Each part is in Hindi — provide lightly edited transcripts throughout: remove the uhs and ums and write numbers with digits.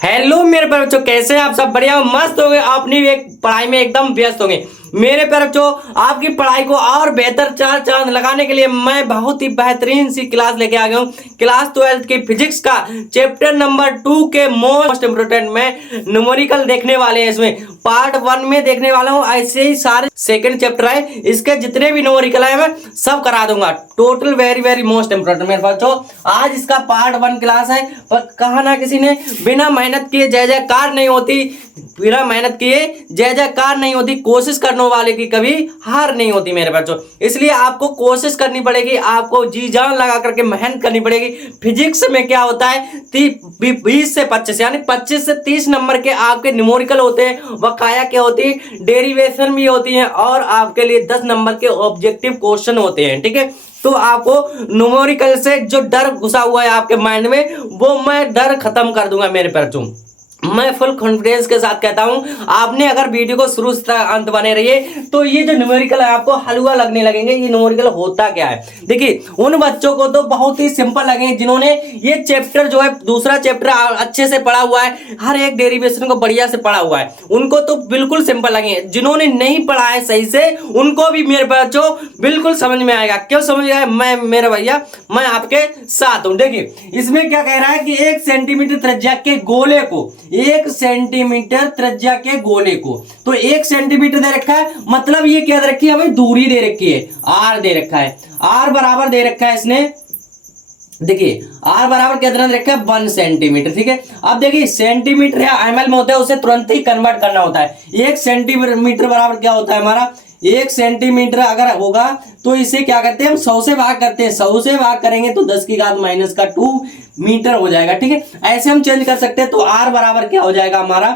हेलो मेरे प्यारे बच्चों, कैसे हैं आप सब? बढ़िया मस्त हो गए, अपनी एक पढ़ाई में एकदम व्यस्त होंगे। मेरे प्यारे बच्चों, आपकी पढ़ाई को और बेहतर चार चांद लगाने के लिए मैं बहुत ही बेहतरीन सी क्लास लेके आ गया हूँ। क्लास 12 की फिजिक्स का चैप्टर नंबर 2 के मोस्ट इम्पोर्टेंट में न्यूमेरिकल देखने वाले हैं। इसमें पार्ट 1 में देखने वाला हूँ, ऐसे ही सारे सेकंड चैप्टर है, इसके जितने भी न्यूमेरिकल है मैं सब करा दूंगा। Total very very most important मेरे बच्चों। आज इसका पार्ट 1 क्लास है, पर कहा ना किसी ने बिना मेहनत किए जय जयकार नहीं होती, बिना मेहनत किए जय जयकार नहीं होती, कोशिश करने वाले की कभी हार नहीं होती मेरे बच्चों। इसलिए आपको कोशिश करनी पड़ेगी, आपको जी जान लगा करके मेहनत करनी पड़ेगी। फिजिक्स में क्या होता है, 20 से 25 यानी 25 से 30 नंबर के आपके न्यूमेरिकल होते हैं, बकाया क्या होती है, डेरिवेशन भी होती है, और आपके लिए 10 नंबर के ऑब्जेक्टिव क्वेश्चन होते हैं। ठीक है, तो आपको न्यूमेरिकल से जो डर घुसा हुआ है आपके माइंड में, वो मैं डर खत्म कर दूंगा मेरे बच्चों। मैं फुल कॉन्फिडेंस के साथ कहता हूं, आपने अगर वीडियो को शुरू से अंत बने रहिए तो ये जो न्यूमेरिकल है आपको हलवा लगने लगेंगे। ये न्यूमेरिकल होता क्या है, देखिए उन बच्चों को तो बहुत ही सिंपल लगे जिन्होंने ये चैप्टर जो है, दूसरा चैप्टर अच्छे से पढ़ा हुआ है, हर एक डेरिवेशन को बढ़िया से पढ़ा हुआ है, उनको तो बिल्कुल सिंपल लगे। जिन्होंने नहीं पढ़ा है सही से, उनको भी मेरे बच्चों बिल्कुल समझ में आएगा। क्यों समझ आए, मैं मेरे भैया मैं आपके साथ हूं। देखिए इसमें क्या कह रहा है कि 1 सेंटीमीटर त्रिज्या के गोले को, 1 सेंटीमीटर त्रिज्या के गोले को, तो 1 सेंटीमीटर दे रखा है, मतलब ये क्या दे रखी है हमें, दूरी दे रखी है, आर दे रखा है, आर बराबर दे रखा है इसने, देखिए आर बराबर कितना दे रखा है, 1 सेंटीमीटर। ठीक है, अब देखिए सेंटीमीटर या एमएल में होता है, उसे तुरंत ही कन्वर्ट करना होता है। 1 सेंटीमीटर बराबर क्या होता है हमारा, 1 सेंटीमीटर अगर होगा तो इसे क्या करते हैं हम, 100 से भाग करते हैं, 100 से भाग करेंगे तो 10 की घात माइनस का 2 मीटर हो जाएगा। ठीक है, ऐसे हम चेंज कर सकते हैं। तो आर बराबर क्या हो जाएगा हमारा,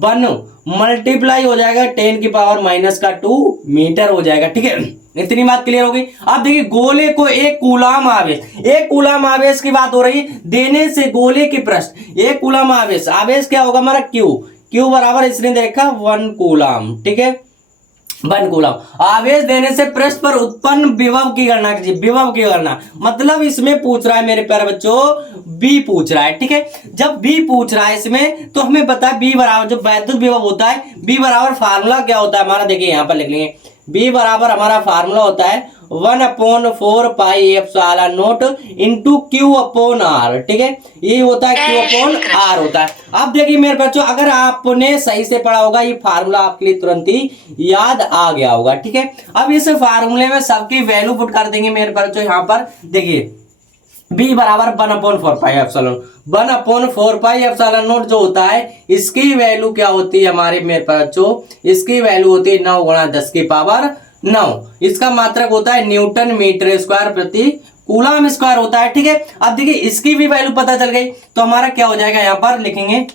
1 मल्टीप्लाई हो जाएगा 10 की पावर माइनस का 2 मीटर हो जाएगा। ठीक है, इतनी बात क्लियर हो गई। अब देखिए गोले को 1 कूलाम आवेश, 1 कूलाम आवेश की बात हो रही है, देने से गोले की पृष्ठ 1 कूलाम आवेश, आवेश क्या होगा हमारा क्यू, क्यू बराबर इसने देखा 1 कूलाम। ठीक है, 1 कूलम आवेश देने से पृष्ठ पर उत्पन्न विभव की गणना कीजिए। विभव की गणना मतलब इसमें पूछ रहा है मेरे प्यारे बच्चों, बी पूछ रहा है। ठीक है, जब बी पूछ रहा है इसमें, तो हमें पता है बी बराबर जो वैद्युत विभव होता है, बी बराबर फार्मूला क्या होता है हमारा, देखिए यहां पर लिख लेंगे, बी बराबर हमारा फार्मूला होता है 1/4 pi epsilon naught into q upon r. ठीक है, ये होता है क्यू अपॉन आर होता है। अब देखिए मेरे बच्चों, अगर आपने सही से पढ़ा होगा, ये फार्मूला आपके लिए तुरंत ही याद आ गया होगा। ठीक है, अब इस फार्मूले में सबकी वैल्यू पुट कर देंगे मेरे बच्चों। यहाँ पर देखिए b बराबर 1/4 pi epsilon, 1/4 pi epsilon not जो होता है, इसकी वैल्यू क्या होती है हमारे मेरे बच्चों, इसकी वैल्यू होती है 9 गुणा 10 की पावर 9। इसका मात्रक होता है न्यूटन मीटर स्क्वायर प्रति कूलम स्क्वायर होता है। ठीक है, अब देखिए इसकी भी वैल्यू पता चल गई, तो हमारा क्या हो जाएगा, यहाँ पर लिखेंगे,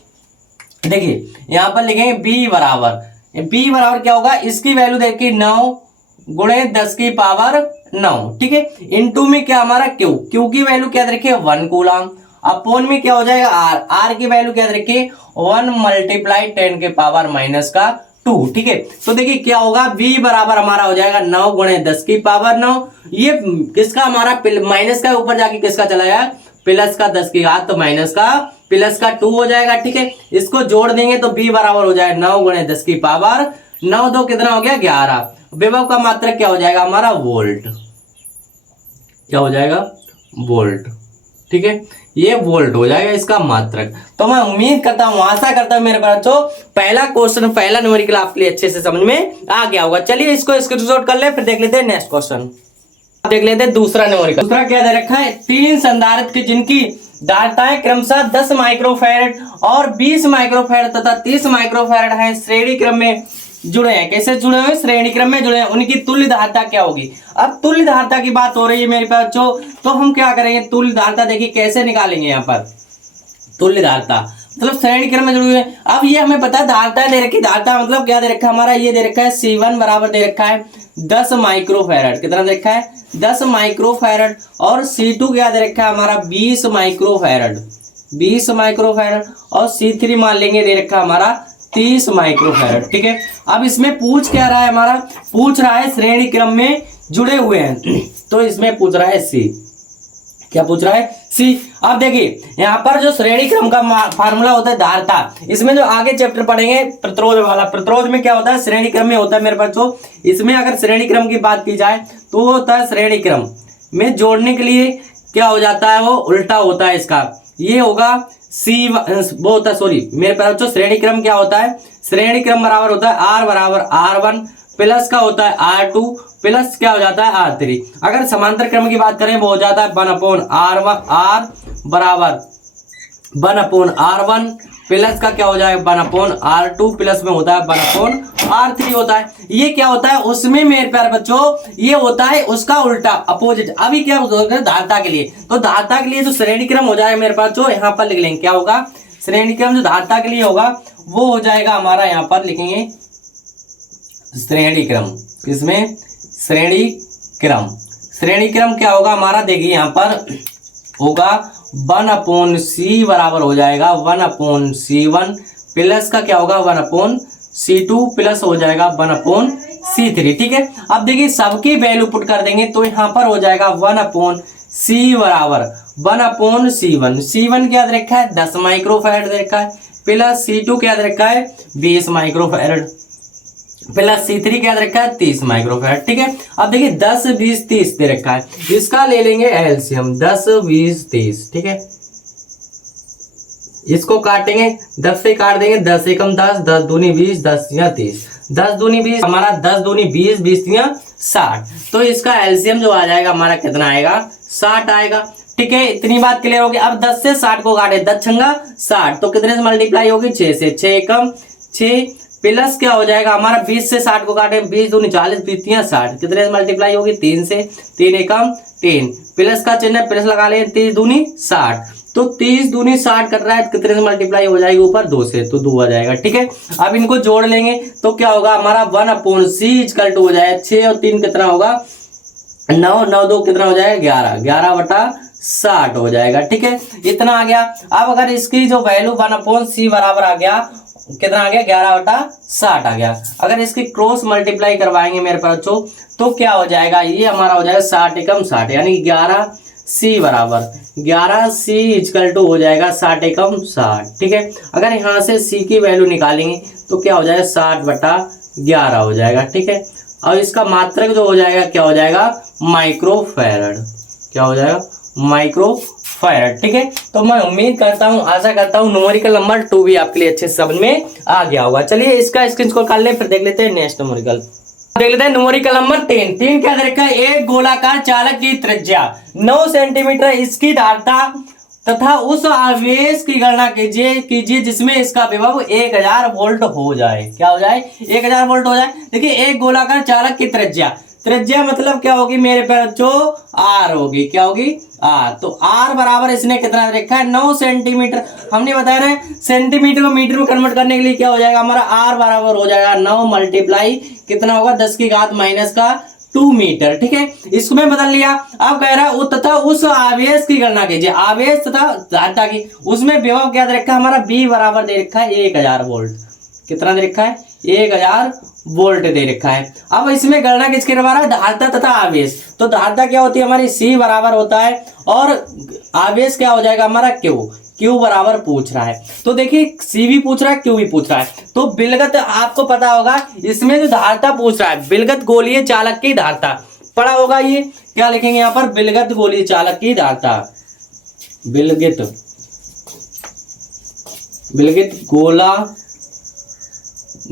देखिए यहाँ पर लिखेंगे b बराबर क्या होगा, इसकी वैल्यू देखिए 9 गुणे 10 की पावर 9। ठीक है, इनटू में क्या हमारा क्यू, क्यू की वैल्यू क्या रखिए 1 कूलम, अपॉन में क्या हो जाएगा आर, आर की वैल्यू क्या रखिए 1 मल्टीप्लाई 10 के पावर माइनस का 2। ठीक है, तो देखिए क्या होगा, v बराबर हमारा हो जाएगा 9 गुणे 10 की पावर 9, ये किसका हमारा माइनस का ऊपर जाके किसका चला गया, प्लस का 10 की घात, तो माइनस का प्लस का 2 हो जाएगा। ठीक है, इसको जोड़ देंगे तो b बराबर हो जाएगा 9 गुणे 10 की पावर 9, 2 कितना हो गया 11। विभव का मात्रक क्या हो जाएगा हमारा, वोल्ट, क्या हो जाएगा वोल्ट। ठीक है, ये वोल्ट हो जाएगा इसका मात्रक। तो मैं उम्मीद करता हूं, आशा करता हूं मेरे बच्चों पहला क्वेश्चन, पहला न्यूमेरिकल आपके लिए अच्छे से समझ में आ गया होगा। चलिए इसको स्क्रीनशॉट कर ले, फिर देख लेते हैं नेक्स्ट क्वेश्चन। देख लेते हैं दूसरा न्यूमेरिकल। दूसरा क्या दे रखा है, 3 संधारित्र की जिनकी धारिताएं क्रमशः 10 माइक्रोफैरड और 20 माइक्रोफैरड तथा 30 माइक्रोफैरड हैं, श्रेणी क्रम में जुड़े हैं। कैसे जुड़े हुए, श्रेणी क्रम में जुड़े हैं, उनकी तुल्य धारिता क्या होगी। अब तुल्य धारिता की बात हो रही है मेरे बच्चों, तो हम क्या करेंगे, तुल्य धारिता देखिए कैसे निकालेंगे। यहाँ पर तुल्य धारिता मतलब श्रेणी क्रम में जुड़े हुए हैं। अब ये हमें पता है धारिता दे रखी, धारिता मतलब क्या दे रखा है हमारा, ये दे रखा है C1 बराबर दे रखा है 10 माइक्रोफैरड, कितना दे रखा है 10 माइक्रोफैरड, और C2 क्या दे रखा है हमारा 20 माइक्रोफैरड, 20 माइक्रोफैरड, और C3 मान लेंगे दे रखा हमारा 30 माइक्रोफैरड। ठीक है, अब इसमें पूछ क्या रहा है हमारा, पूछ रहा है श्रेणी क्रम में जुड़े हुए हैं, तो इसमें पूछ रहा है सी, क्या पूछ रहा है? सी। अब देखिए यहाँ पर जो श्रेणी क्रम का फार्मूला होता है धारता, इसमें जो आगे चैप्टर पढ़ेंगे प्रतिरोध वाला, प्रतिरोध में क्या होता है श्रेणी क्रम में होता है मेरे पास जो, इसमें अगर श्रेणी क्रम की बात की जाए तो वो होता है श्रेणी क्रम में जोड़ने के लिए क्या हो जाता है, वो उल्टा होता है इसका, ये होगा सी वो होता है, सॉरी मेरे पास जो श्रेणी क्रम क्या होता है, श्रेणी क्रम बराबर होता है आर बराबर R1 प्लस का होता है R2 प्लस क्या हो जाता है R3। अगर समांतर क्रम की बात करें वो हो जाता है 1/R1 R बराबर 1/R1 प्लस का क्या हो जाएगा 1/R2 प्लस में होता है 1/R3 होता है। ये क्या होता है उसमें मेरे प्यारे बच्चों, ये होता है उसका उल्टा अपोजिट। अभी क्या होता है धारता के लिए, तो धारता के लिए जो श्रेणी क्रम हो जाएगा मेरे पास जो यहाँ पर लिख लेंगे, क्या होगा श्रेणी क्रम जो धारता के लिए होगा वो हो जाएगा हमारा, यहाँ पर लिखेंगे श्रेणी क्रम, इसमें श्रेणी क्रम, श्रेणी क्रम क्या होगा हमारा, देखिए यहाँ पर होगा 1/C बराबर हो जाएगा 1/C1 प्लस का क्या होगा 1/C2 प्लस हो जाएगा 1/C3। ठीक है, अब देखिए सबकी वैल्यू पुट कर देंगे तो यहाँ पर हो जाएगा 1/C बराबर 1/C1। C1 क्या दे रखा है 10 माइक्रोफैरड दे रखा है, प्लस C2 क्या दे रखा है 20 माइक्रोफैरड, प्लस C3 क्या दे रखा है 30 माइक्रोफैरड। ठीक है, अब देखिए 10 20 30 दे रखा है, इसका ले लेंगे एलसीएम 10 20 30। ठीक है, इसको काटेंगे 10 से काट देंगे, 10 एकम 10, 10 दूनी 20, 10 या 30, 10 दूनी 20 हमारा 10 दूनी 20, 20 या 60, तो इसका एलसीएम जो आ जाएगा हमारा कितना आएगा 60 आएगा। ठीक है, इतनी बात क्लियर होगी। अब 10 से 60 को काटे 10 छंगा 60, तो कितने से मल्टीप्लाई होगी 6 से, 6 एकम 6 प्लस क्या हो जाएगा हमारा 20 से 60 को काटे 20 दूनी 40, 20 या 60, कितने से मल्टीप्लाई होगी 3 से, 3 एकम 10 प्लस का चिन्ह प्लस लगा ले, 30 दूनी 60, तो 30 दूनी 60 कर रहा है, कितने से मल्टीप्लाई हो जाएगी ऊपर 2 से, तो 2 आ जाएगा। ठीक है, अब इनको जोड़ लेंगे तो क्या होगा हमारा 1/C इक्वल टू हो जाएगा 6 और 3 कितना होगा 9, 9 2 कितना हो जाएगा 11, 11/60 हो जाएगा। ठीक है, इतना आ गया। अब अगर इसकी जो वैल्यू 1/C बराबर आ गया कितना आ गया 11/60 आ गया। अगर इसकी क्रॉस मल्टीप्लाई करवाएंगे मेरे पास तो क्या हो जाएगा, ये हमारा हो जाएगा 60 एकम 60, यानी 11C बराबर 11C इक्वल टू हो जाएगा 60 एकम 60। ठीक है, अगर यहाँ से C की वैल्यू निकालेंगे तो क्या हो जाएगा 60/11 हो जाएगा। ठीक है, और इसका मात्रक जो हो जाएगा क्या हो जाएगा माइक्रोफैरड, क्या हो जाएगा माइक्रोफैरड। ठीक है, तो मैं उम्मीद करता हूँ आशा करता हूँ न्यूमेरिकल नंबर 2 भी आपके लिए अच्छे समझ में आ गया होगा। चलिए इसका स्क्रीनशॉट कर ले, फिर देख लेते हैं नेक्स्ट न्यूमेरिकल। देख लेते हैं न्यूमेरिकल नंबर 10। 3 क्या दे रखा है, एक गोलाकार चालक की त्रिज्या 9 सेंटीमीटर, इसकी धारता तथा उस आवेश की गणना कीजिए जिसमें इसका विभव 1000 वोल्ट हो जाए। क्या हो जाए 1000 वोल्ट हो जाए। देखिए एक गोलाकार चालक की त्रिज्या, त्रिज्या मतलब क्या होगी मेरे बच्चों आर होगी, क्या होगी आर। तो आर बराबर इसने कितना रखा है 9 सेंटीमीटर, हमने बताया ना सेंटीमीटर को मीटर में कन्वर्ट करने के लिए क्या हो जाएगा हमारा आर बराबर हो जाएगा 9 मल्टीप्लाई कितना होगा 10 की घात माइनस का 2 मीटर। ठीक है, इसको मैं बदल लिया। अब कह रहा है तथा उस आवेश की गणना कीजिए, आवेश तथा धारिता की, उसमें विभव क्या दे रखा है हमारा बी बराबर दे रखा है 1000 वोल्ट। कितना दे रखा है 1000 वोल्ट दे रखा है। अब इसमें गणना किसके द्वारा धारिता तथा आवेश, तो धारिता क्या होती है हमारी सी बराबर होता है और आवेश क्या हो जाएगा हमारा क्यू बराबर पूछ रहा है। तो देखिए सी भी पूछ रहा है क्यू भी पूछ रहा है, तो बिलगत आपको पता होगा इसमें जो धारिता पूछ रहा है बिलगत गोलीय चालक की धारिता पढ़ा होगा, ये क्या लिखेंगे यहाँ पर बिलगत गोलीय चालक की धारिता, बिलगित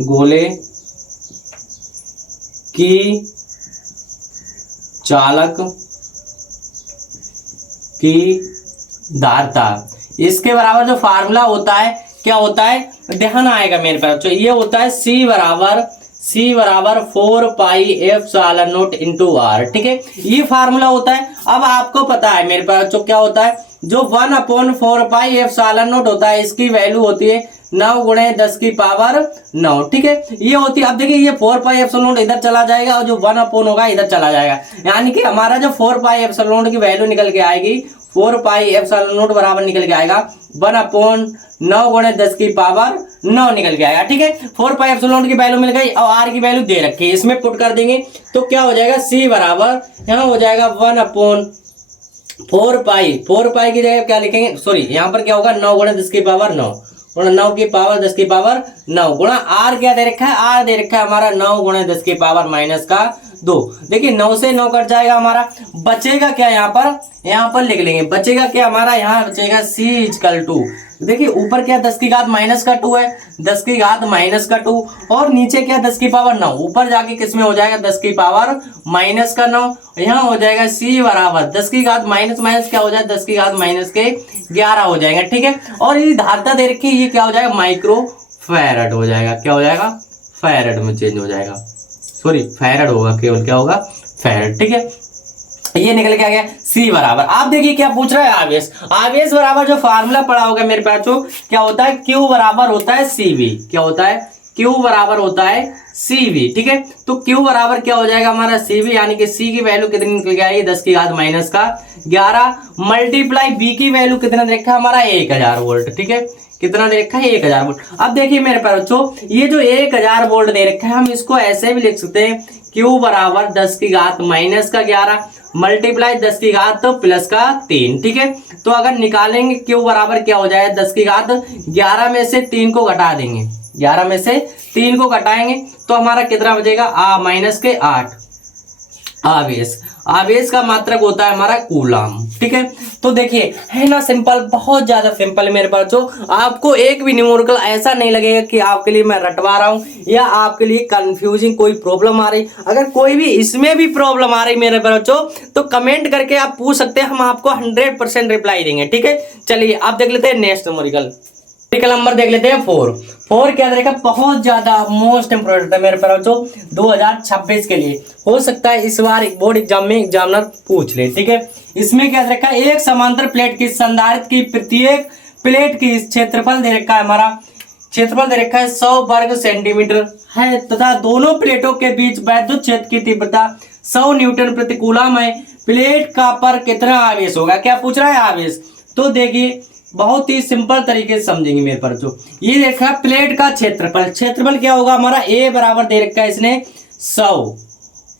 गोले की चालक की धारिता, इसके बराबर जो फार्मूला होता है क्या होता है ध्यान आएगा मेरे पास, तो ये होता है C बराबर 4 pi epsilon naught into r. ठीक है, ये फार्मूला होता है। अब आपको पता है मेरे पास जो क्या होता है जो 1/4 पाई एप्सिलॉन नॉट होता है इसकी वैल्यू होती है 9 × 10 की पावर 9। ठीक है, ये होती है। अब देखिए ये 4 पाई एप्सिलॉन नॉट इधर चला जाएगा और जो 1/, होगा इधर चला जाएगा, यानी कि हमारा जो 4 पाई एप्सिलॉन नॉट की वैल्यू निकल के आएगी 4 पाई एप्सिलॉन नॉट बराबर निकल के आएगा 1/9 × 10 की पावर 9 निकल के आएगा। ठीक है, 4 पाई एप्सिलॉन नॉट की वैल्यू मिल गई और आर की वैल्यू दे रखी है, इसमें पुट कर देंगे तो क्या हो जाएगा सी बराबर यहाँ हो जाएगा 1/, 4 पाई की जगह क्या लिखेंगे, सॉरी यहाँ पर क्या होगा 9 गुणा 10 की पावर 9 गुणा 9 की पावर 10 की पावर 9 गुणा आर क्या दे रखा है, आर दे रखा है हमारा 9 गुणा 10 की पावर माइनस का 2। देखिए 9 से 9 कट जाएगा हमारा, बचेगा क्या यहाँ पर लिख लेंगे, बचेगा क्या हमारा, यहाँ बचेगा c इजकल टू, देखिए ऊपर क्या 10 की घात माइनस का 2 है, 10 की घात माइनस का 2 और नीचे क्या 10 की पावर 9, ऊपर जाके किस में हो जाएगा 10 की पावर माइनस का 9, यहाँ हो जाएगा c बराबर 10 की घात माइनस माइनस क्या हो जाए 10 की घात माइनस के 11 हो जाएगा, ठीक है। और ये धारिता दे रखी है, ये क्या हो जाएगा माइक्रो फैरड हो जाएगा, क्या हो जाएगा फैरड में चेंज हो जाएगा, सॉरी फैरड होगा, केवल क्या होगा फैरड, ठीक है। ये निकल के आ गया C बराबर, आप देखिए क्या पूछ रहा है आवेश, आवेश बराबर जो फार्मूला पढ़ा होगा मेरे पास जो क्या होता है Q बराबर होता है CV, क्या होता है Q बराबर होता है CV, ठीक है। तो Q बराबर क्या हो जाएगा हमारा CV, यानी कि C की वैल्यू कितनी निकल के आई 10 की घात माइनस का 11 मल्टीप्लाई B की वैल्यू कितना दे रखा है हमारा 1000 वोल्ट, ठीक है, कितना दे रखा है 1000 वोल्ट। अब देखिए मेरे पास बच्चों ये जो 1000 वोल्ट दे रखा है हम इसको ऐसे भी लिख सकते हैं Q बराबर 10 की घात माइनस का 11 मल्टीप्लाई 10 की घात प्लस का 3, ठीक है। तो अगर निकालेंगे Q बराबर क्या हो जाएगा 10 की घात 11 में से 3 को घटा देंगे, 11 में से 3 को घटाएंगे तो हमारा कितना बचेगा माइनस के 8 आवेश, आवेश का मात्रक होता है हमारा कूलम, ठीक है। तो देखिए है ना सिंपल, बहुत ज्यादा सिंपल मेरे पास जो आपको एक भी न्यूमेरिकल ऐसा नहीं लगेगा कि आपके लिए मैं रटवा रहा हूं या आपके लिए कंफ्यूजिंग कोई प्रॉब्लम आ रही। अगर कोई भी इसमें भी प्रॉब्लम आ रही मेरे बच्चों तो कमेंट करके आप पूछ सकते हैं, हम आपको 100% रिप्लाई देंगे, ठीक है। चलिए आप देख लेते हैं नेक्स्ट न्यूमेरिकल नंबर देख लेते हैं 4 क्या देखा, बहुत ज्यादा मोस्ट इंपोर्टेंट है मेरे बच्चों 2026 के लिए, हो सकता है इस बार बोर्ड एग्जाम में एग्जामिनर पूछ ले, ठीक है। इसमें क्या रखा है, एक समांतर प्लेट की संधारित्र की प्रत्येक प्लेट की क्षेत्रफल दे रखा है हमारा, क्षेत्रफल दे रखा है 100 वर्ग सेंटीमीटर है तथा दोनों प्लेटों के बीच वैद्युत क्षेत्र की तीव्रता 100 न्यूटन प्रति कूलम है। प्लेट का पर कितना आवेश होगा, क्या पूछ रहा है आवेश। तो देखिए बहुत ही सिंपल तरीके से समझेंगे मेरे पर जो ये देखा प्लेट का क्षेत्रफल, क्षेत्रफल क्या होगा हमारा A बराबर दे रखा है इसने 100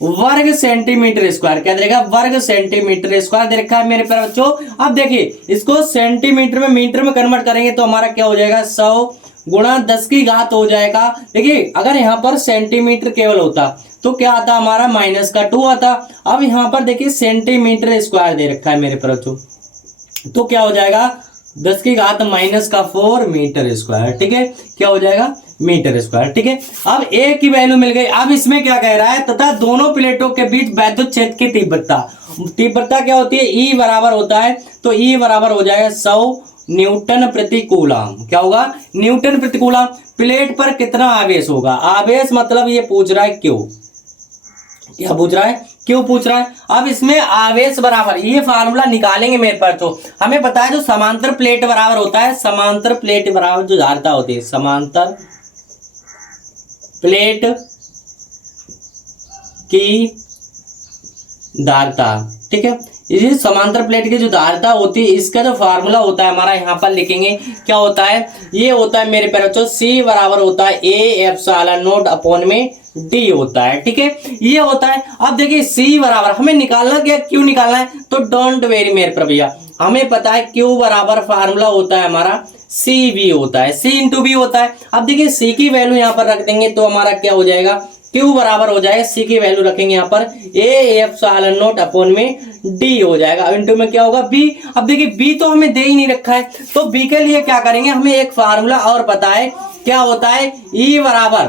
वर्ग सेंटीमीटर स्क्वायर, क्या देगा वर्ग सेंटीमीटर स्क्वायर दे रखा है मेरे पर बच्चों। अब देखिए इसको सेंटीमीटर में मीटर में कन्वर्ट करेंगे तो हमारा क्या हो जाएगा 100 गुणा 10 की घात हो जाएगा। देखिए अगर यहाँ पर सेंटीमीटर केवल होता तो क्या आता हमारा माइनस का 2 आता। अब यहाँ पर देखिए सेंटीमीटर स्क्वायर दे रखा है मेरे पर बच्चों, तो क्या हो जाएगा 10 की घात माइनस का 4 मीटर स्क्वायर, ठीक है, क्या हो जाएगा मीटर स्क्वायर, ठीक है। अब A की वैल्यू मिल गई। अब इसमें क्या कह रहा है, तथा दोनों प्लेटों के बीच वैद्युत क्षेत्र की तीव्रता क्या होती है E बराबर होता है, तो E बराबर हो जाएगा 100 न्यूटन प्रति कूलम, क्या होगा न्यूटन प्रति कूलम। प्लेट पर कितना आवेश होगा, आवेश मतलब ये पूछ रहा है क्यों, क्या पूछ रहा है क्यों पूछ रहा है। अब इसमें आवेश बराबर ये फार्मूला निकालेंगे मेरे पर, तो हमें पता है जो समांतर प्लेट बराबर होता है, समांतर प्लेट बराबर जो धारिता होती है समांतर प्लेट की धारिता, ठीक है। ये समांतर प्लेट की जो धारिता होती है इसका जो फार्मूला होता है हमारा यहाँ पर लिखेंगे, क्या होता है ये होता है मेरे प्यारे बच्चों C बराबर होता है A एप्सिलॉन नॉट अपॉन में D होता है, ठीक है, ये होता है। अब देखिए C बराबर हमें निकालना क्या, क्यों निकालना है, तो डोंट वेरी मेरे पर भैया, हमें पता है Q बराबर फार्मूला होता है हमारा CV होता है, C इंटू B होता है। अब देखिए C की वैल्यू यहाँ पर रख देंगे तो हमारा क्या हो जाएगा Q बराबर हो जाएगा C की वैल्यू रखेंगे यहाँ पर A एप्सिलॉन नॉट अपॉन में D हो जाएगा, इंटू में क्या होगा B। अब देखिए B तो हमें दे ही नहीं रखा है, तो B के लिए क्या करेंगे, हमें एक फार्मूला और पता है, क्या होता है E बराबर,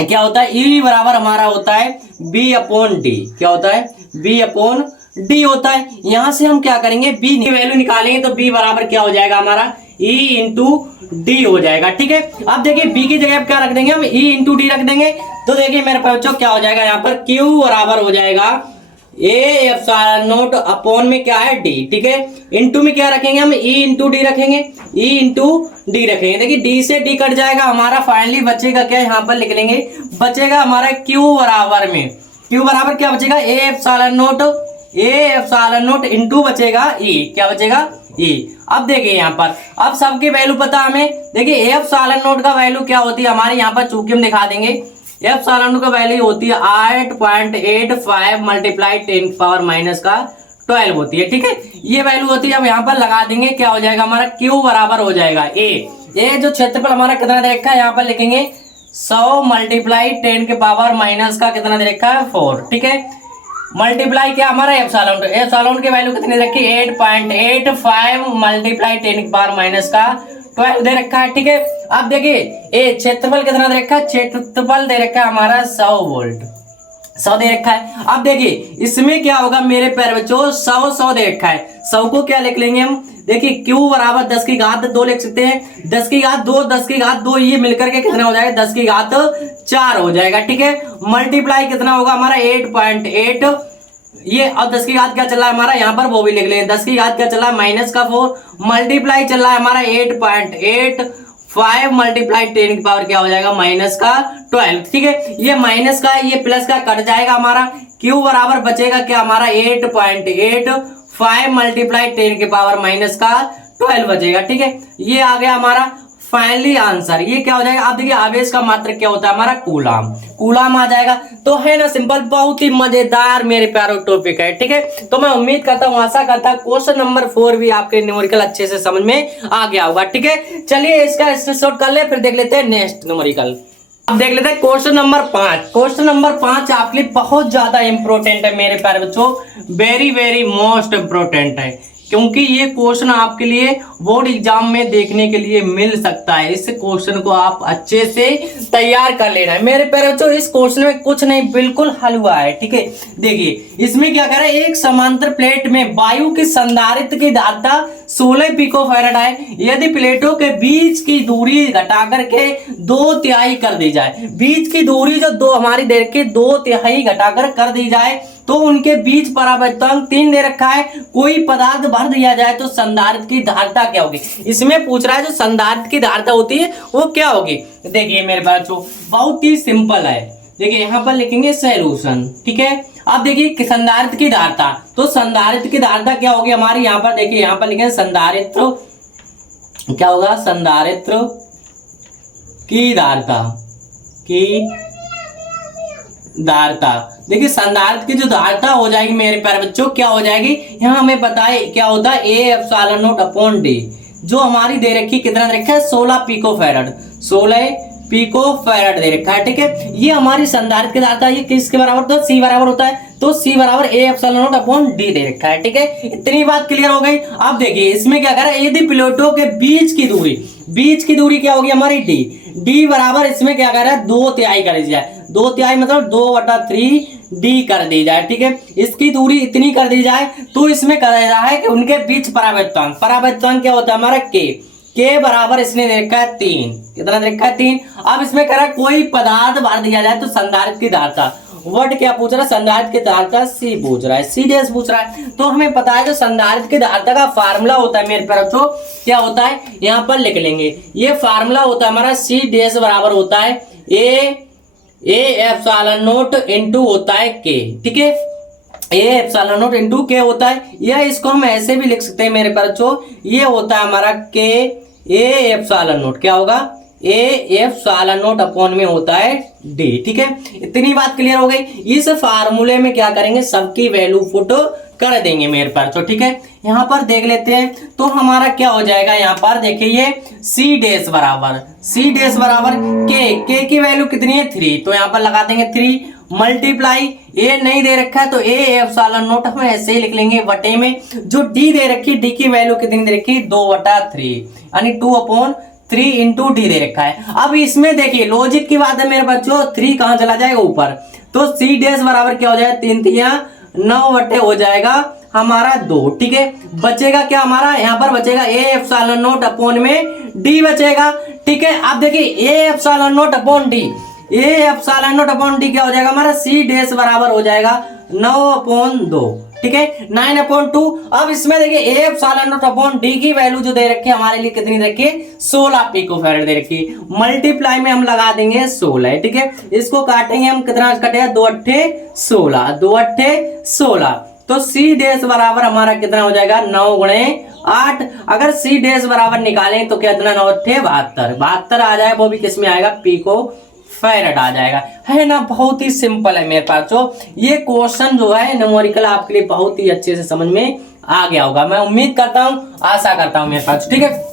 क्या होता है E बराबर हमारा होता है B अपॉन D, क्या होता है B अपॉन D होता है। यहां से हम क्या करेंगे B की वैल्यू निकालेंगे तो B बराबर क्या हो जाएगा हमारा E इंटू D हो जाएगा, ठीक है। अब देखिए B की जगह क्या रख देंगे हम E इंटू D रख देंगे, तो देखिए मेरे बच्चों क्या हो जाएगा यहाँ पर Q बराबर हो जाएगा A एप्सिलॉन नॉट अपॉन में क्या है D, ठीक है, इंटू में क्या रखेंगे हम E इंटू D रखेंगे, E इंटू D रखेंगे। देखिए D से D कट जाएगा हमारा, फाइनली बचेगा क्या, यहाँ पर लिख लेंगे बचेगा हमारा Q बराबर में, Q बराबर क्या बचेगा A एप्सिलॉन नॉट इंटू बचेगा E, क्या बचेगा E। अब देखिए यहाँ पर अब सबकी वैल्यू पता हमें, देखिए एप्सिलॉन नॉट का वैल्यू क्या होती है हमारे यहाँ पर, चूंकि हम दिखा देंगे एप्सिलॉन नॉट का वैल्यू होती है 8.85 मल्टीप्लाई 10 पावर माइनस का 12 होती है। ठीक है, ये वैल्यू होती है। अब यहाँ पर लगा देंगे, क्या हो जाएगा हमारा Q बराबर हो जाएगा ए जो क्षेत्रफल हमारा कितना दे रखा है, यहाँ पर लिखेंगे 100 मल्टीप्लाई 10 के पावर माइनस का कितना दे रखा है 4। ठीक है, मल्टीप्लाई क्या हमारा एप्सिलॉन की वैल्यू कितनी रखी 8.85 मल्टीप्लाई 10 की पावर माइनस का 12 दे रखा है। ठीक है, अब देखिए ए क्षेत्रफल कितना दे रखा है, क्षेत्रफल दे रखा है हमारा 100 वोल्ट, 100 दे रखा है। अब देखिए इसमें क्या होगा मेरे प्यारे बच्चों, 100 दे रखा है, 100 को क्या लिख लेंगे हम, देखिए Q बराबर 10 की घात 2 लिख सकते हैं, 10 की घात 2 10 की घात 2 ये मिलकर के कितना हो जाएगा 10 की घात 4 हो जाएगा। ठीक है, मल्टीप्लाई कितना होगा हमारा 8.8 ये, और 10 की घात क्या चल रहा है हमारा यहाँ पर वो भी लिख लेंगे, 10 की घात क्या चल रहा है माइनस का 4 मल्टीप्लाई चल रहा है हमारा 8.85 मल्टीप्लाई 10 की पावर क्या हो जाएगा माइनस का 12। ठीक है, ये माइनस का ये प्लस का कट जाएगा, हमारा Q बराबर बचेगा क्या हमारा 8.85 मल्टीप्लाई 10 के पावर माइनस का 12 बचेगा। ठीक है, ये आ गया हमारा फाइनली आंसर। ये क्या हो जाएगा, आप देखिए आवेश का मात्रक क्या होता है हमारा कूलाम आ जाएगा। तो है ना सिंपल, बहुत ही मजेदार मेरे प्यारे टॉपिक है। ठीक है, तो मैं उम्मीद करता हूँ, आशा करता हूँ क्वेश्चन नंबर 4 भी आपके न्यूमेरिकल अच्छे से समझ में आ गया होगा। ठीक है, चलिए इसका स्क्रीनशॉट कर ले, फिर देख लेते हैं नेक्स्ट न्यूमेरिकल। अब देख लेते हैं क्वेश्चन नंबर 5। क्वेश्चन नंबर 5 आपके लिए बहुत ज्यादा इंपॉर्टेंट है मेरे प्यारे बच्चों, वेरी वेरी मोस्ट इंपॉर्टेंट है, क्योंकि ये क्वेश्चन आपके लिए बोर्ड एग्जाम में देखने के लिए मिल सकता है। इस क्वेश्चन को आप अच्छे से तैयार कर लेना है मेरे प्यारे बच्चों। इस क्वेश्चन में कुछ नहीं, बिल्कुल हलवा है। ठीक है, देखिए इसमें क्या कर रहा है, एक समांतर प्लेट में वायु की संधारित्र की धारिता 16 पिकोफैराड है। यदि प्लेटों के बीच की दूरी घटा करके 2/3 कर दी जाए, बीच की दूरी जो दो हमारी दे रखी 2/3 घटाकर कर दी जाए, तो उनके बीच परावर्तनांक 3 दे रखा है। कोई पदार्थ भर दिया जाए तो संधारित्र की धारिता क्या होगी। इसमें पूछ रहा है जो संधारित्र की धारिता होती है वो क्या होगी। देखिए मेरे बच्चों बहुत ही सिंपल है, देखिए यहाँ पर लिखेंगे सॉल्यूशन। ठीक है, अब देखिए संधारित्र की धारिता, तो संधारित्र की धारिता क्या होगी हमारी, यहाँ पर देखिए यहाँ पर लिखेंगे संधारित्र क्या होगा, संधारित्र की धारिता देखिए संधारित्र की जो धारिता हो जाएगी मेरे प्यारे बच्चों क्या हो जाएगी, यहाँ हमें पता है क्या होता है A/0/d, जो हमारी दे रखी कितना दे रखा है 16 पिकोफैराड, 16 पिकोफैराड दे रखा है। ठीक है, ये हमारी संधारित्र की धारिता ये किसके बराबर होता है, C बराबर होता है, तो C बराबर A/0/d दे रखा है। ठीक है, इतनी बात क्लियर हो गई। अब देखिए इसमें क्या कर रहा है, यदि प्लेटों के बीच की दूरी क्या होगी हमारी d बराबर इसमें क्या कर रहा है 2/3 कर दी जाए, 2/3 मतलब 2/3 d कर दी जाए। ठीक है, इसकी दूरी इतनी कर दी जाए, तो इसमें कर रहा है कि उनके बीच परावर्तनांक क्या होता है हमारा k बराबर इसने दे रखा है 3, कितना दे रखा है 3। अब इसमें कह रहा है कोई पदार्थ भर दिया जाए तो संधारित्र की धारिता, वर्ड क्या पूछ रहा है, संधारित्र की धारिता C पूछ रहा है, C' पूछ रहा है। तो हमें पता है जो संधारित्र की धारिता का फार्मूला होता है मेरे प्यारे बच्चों क्या होता है, यहाँ पर लिख लेंगे। ये फार्मूला होता है हमारा C' बराबर होता है A/0 इंटू होता है K। ठीक है, A/0 इंटू K होता है, या इसको हम ऐसे भी लिख सकते हैं मेरे प्यारे बच्चों, ये होता है हमारा K A/0 क्या होगा A/0 अपॉन में होता है D। ठीक है, इतनी बात क्लियर हो गई। इस फार्मूले में क्या करेंगे, सबकी वैल्यू पुट कर देंगे मेरे पास। तो ठीक है, यहाँ पर देख लेते हैं, तो हमारा क्या हो जाएगा, यहाँ पर देखिए ये C' बराबर K की वैल्यू कितनी है 3, तो यहाँ पर लगा देंगे 3 मल्टीप्लाई A नहीं दे रखा है तो A/0 हम ऐसे ही लिख लेंगे बटे में, जो D दे रखी D की वैल्यू कितनी दे रखी 2/3 यानी 2/3 इंटू D दे रखा है। अब इसमें देखिए लॉजिक की बात है मेरे बच्चों, 3 कहाँ चला जाएगा ऊपर, तो C' बराबर क्या हो जाएगा 3 9 बटे हो जाएगा हमारा 2। ठीक है, बचेगा क्या हमारा, यहाँ पर बचेगा A/0 अपॉन में D बचेगा। ठीक है, अब देखिए A/0 अपॉन D क्या हो जाएगा हमारा C' बराबर हो जाएगा 9/2। ठीक है, 9/2। अब इसमें देखिए A/0 अपॉन D की वैल्यू जो दे रखी है हमारे लिए कितनी दे रखी है 16 पिकोफैराड दे रखी है, मल्टीप्लाई में हम लगा देंगे 16। ठीक है, इसको काटेंगे हम, कितना कटेगा 2 8 16, तो C' बराबर हमारा कितना हो जाएगा 9 × 8। अगर C' बराबर निकालें तो कितना 9 8 72 आ जाएगा, वो भी किस में आएगा फैरेड आ जाएगा, है ना। बहुत ही सिंपल है मेरे पास। जो ये क्वेश्चन जो है न्यूमेरिकल आपके लिए बहुत ही अच्छे से समझ में आ गया होगा, मैं उम्मीद करता हूँ, आशा करता हूँ मेरे पास। ठीक है,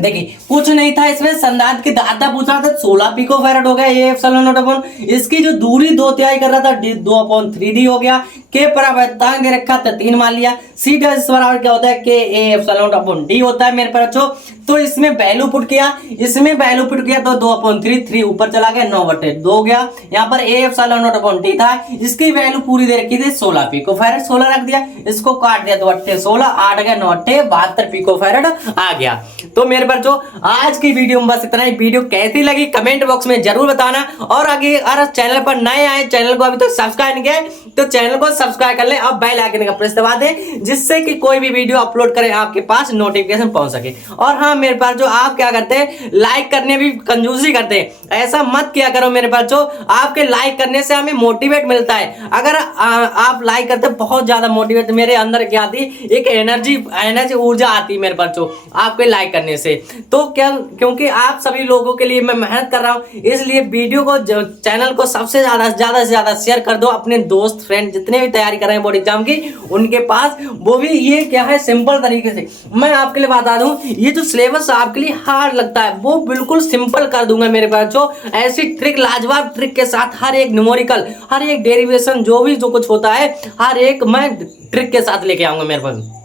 देखिए कुछ नहीं था इसमें, संदार्थ की दाता पूछ रहा था 16 पिको फैरेड हो गया ए एप्सिलॉन नॉट अपॉन, इसकी जो दूरी 2/3 कर रहा था 2/3d हो गया, के परावर्तन दे रखा था 3 मान लिया, सी डैश बराबर क्या होता है के A epsilon not upon D होता है मेरे बच्चों। तो इसमें वैल्यू पुट किया, इसमें वैल्यू पुट किया तो 2/3, 3 ऊपर चला गया 9/2 हो गया। यहाँ पर A epsilon not upon D था, इसकी वैल्यू पूरी दे रखी थी 16 पिको फैरेड, 16 रख दिया, इसको काट दिया 2 8 16, 8 गया 9 8 72 पिको फैरेड आ गया। तो मेरे बच्चों आज की वीडियो में बस इतना ही। वीडियो कैसी लगी कमेंट बॉक्स में जरूर बताना, और आगे अगर चैनल पर नए आए, चैनल को अभी तक सब्सक्राइब नहीं किया है तो चैनल को सब्सक्राइब कर ले और बेल आइकन का प्रेस दबा दे, जिससे कि कोई भी वीडियो अपलोड करें आपके पास नोटिफिकेशन पहुंच सके। और हाँ मेरे पास जो आप क्या करते हैं, लाइक करने भी कंजूसी करते हैं, ऐसा मत किया करो मेरे पास। जो आपके लाइक करने से हमें मोटिवेट मिलता है, अगर आप लाइक करते बहुत ज्यादा मोटिवेट, मेरे अंदर क्या आती एक एनर्जी ऊर्जा आती है मेरे पास जो आपके लाइक करने से। तो क्या, क्योंकि आप सभी लोगों के लिए मैं मेहनत कर रहा हूं, इसलिए वीडियो को चैनल को सबसे ज्यादा से ज्यादा शेयर कर दो अपने दोस्त फ्रेंड जितने भी तैयारी कर रहे हैं बोर्ड एग्जाम की, उनके पास। वो भी ये क्या है सिंपल तरीके से मैं आपके लिए बता दूं, ये जो सिलेबस आपके लिए हार्ड लगता है वो बिल्कुल सिंपल कर दूंगा मेरे पास। जो ऐसी ट्रिक, लाजवाब ट्रिक के साथ हर एक न्यूमेरिकल, हर एक डेरिवेशन, जो कुछ होता है हर एक मैं ट्रिक के साथ लेके आऊंगा मेरे पास।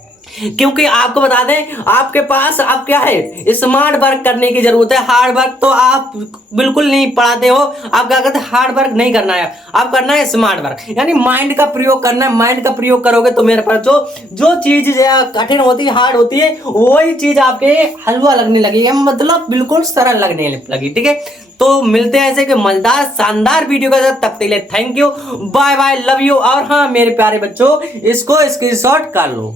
क्योंकि आपको बता दें आपके पास अब क्या है, स्मार्ट वर्क करने की जरूरत है। हार्ड वर्क तो आप बिल्कुल नहीं पढ़ाते हो, आप क्या कहते हैं हार्ड वर्क नहीं करना है, आप करना है स्मार्ट वर्क, यानी माइंड का प्रयोग करना है। माइंड का प्रयोग करोगे तो मेरे पास जो चीज कठिन होती है, हार्ड होती है, वही चीज आपके हलवा लगने लगेगी, मतलब बिल्कुल सरल लगने लगी। ठीक है, तो मिलते हैं ऐसे कि मजेदार शानदार वीडियो के साथ, तब तक के लिए thank you, bye bye, love you. और हाँ मेरे प्यारे बच्चों, इसको स्क्रीनशॉट कर लो।